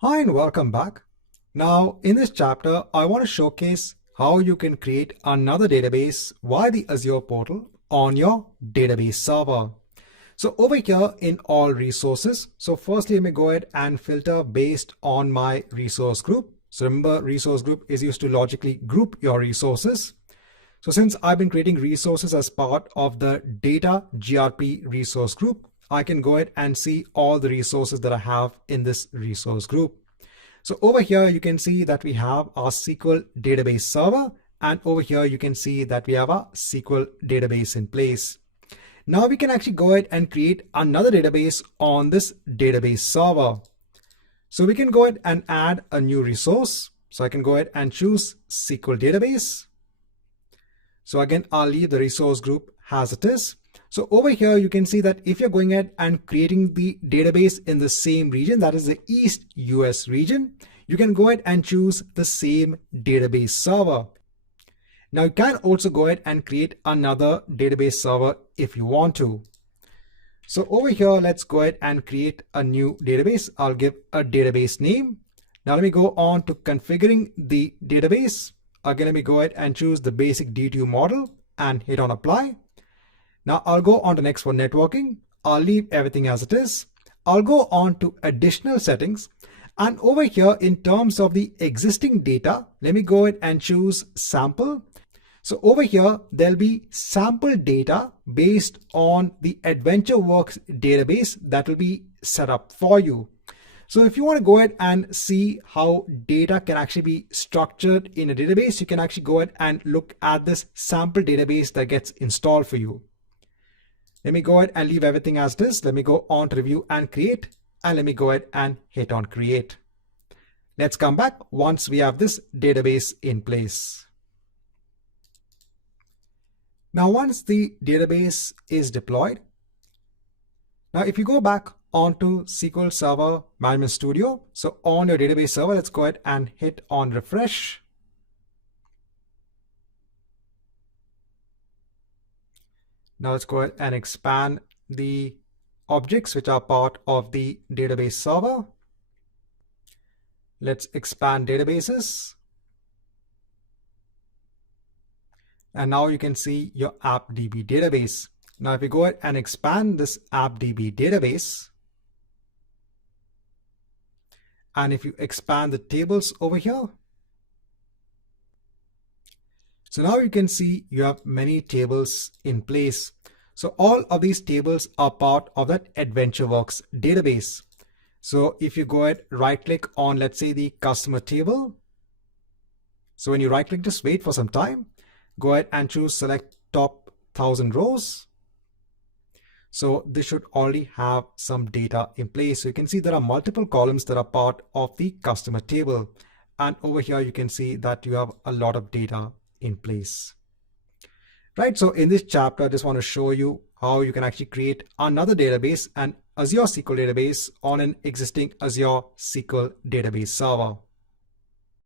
Hi and welcome back. Now in this chapter, I want to showcase how you can create another database via the Azure portal on your database server. So over here in all resources, so firstly let me go ahead and filter based on my resource group. So remember, resource group is used to logically group your resources. So since I've been creating resources as part of the data GRP resource group, I can go ahead and see all the resources that I have in this resource group. So over here, you can see that we have our SQL database server, and over here, you can see that we have a SQL database in place. Now we can actually go ahead and create another database on this database server. So we can go ahead and add a new resource. So I can go ahead and choose SQL database. So again, I'll leave the resource group as it is. So over here, you can see that if you're going ahead and creating the database in the same region, that is the East US region, you can go ahead and choose the same database server. Now you can also go ahead and create another database server if you want to. So over here, let's go ahead and create a new database. I'll give a database name. Now let me go on to configuring the database. Again, let me go ahead and choose the basic D2 model and hit on apply. Now I'll go on to next for networking. I'll leave everything as it is. I'll go on to additional settings. And over here, in terms of the existing data, let me go ahead and choose sample. So over here, there'll be sample data based on the AdventureWorks database that will be set up for you. So if you want to go ahead and see how data can actually be structured in a database, you can actually go ahead and look at this sample database that gets installed for you. Let me go ahead and leave everything as it is. Let me go on to review and create, and let me go ahead and hit on create. Let's come back once we have this database in place. Now, once the database is deployed, now if you go back onto SQL Server Management Studio, so on your database server, let's go ahead and hit on refresh. Now let's go ahead and expand the objects which are part of the database server. Let's expand databases. And now you can see your AppDB database. Now if you go ahead and expand this AppDB database, and if you expand the tables over here, so now you can see you have many tables in place. So all of these tables are part of that AdventureWorks database. So if you go ahead, right click on, let's say, the customer table. So when you right click, just wait for some time. Go ahead and choose select top 1000 rows. So this should already have some data in place. So you can see there are multiple columns that are part of the customer table. And over here, you can see that you have a lot of data in place. Right, so in this chapter, I just want to show you how you can actually create another database, an Azure SQL database on an existing Azure SQL database server.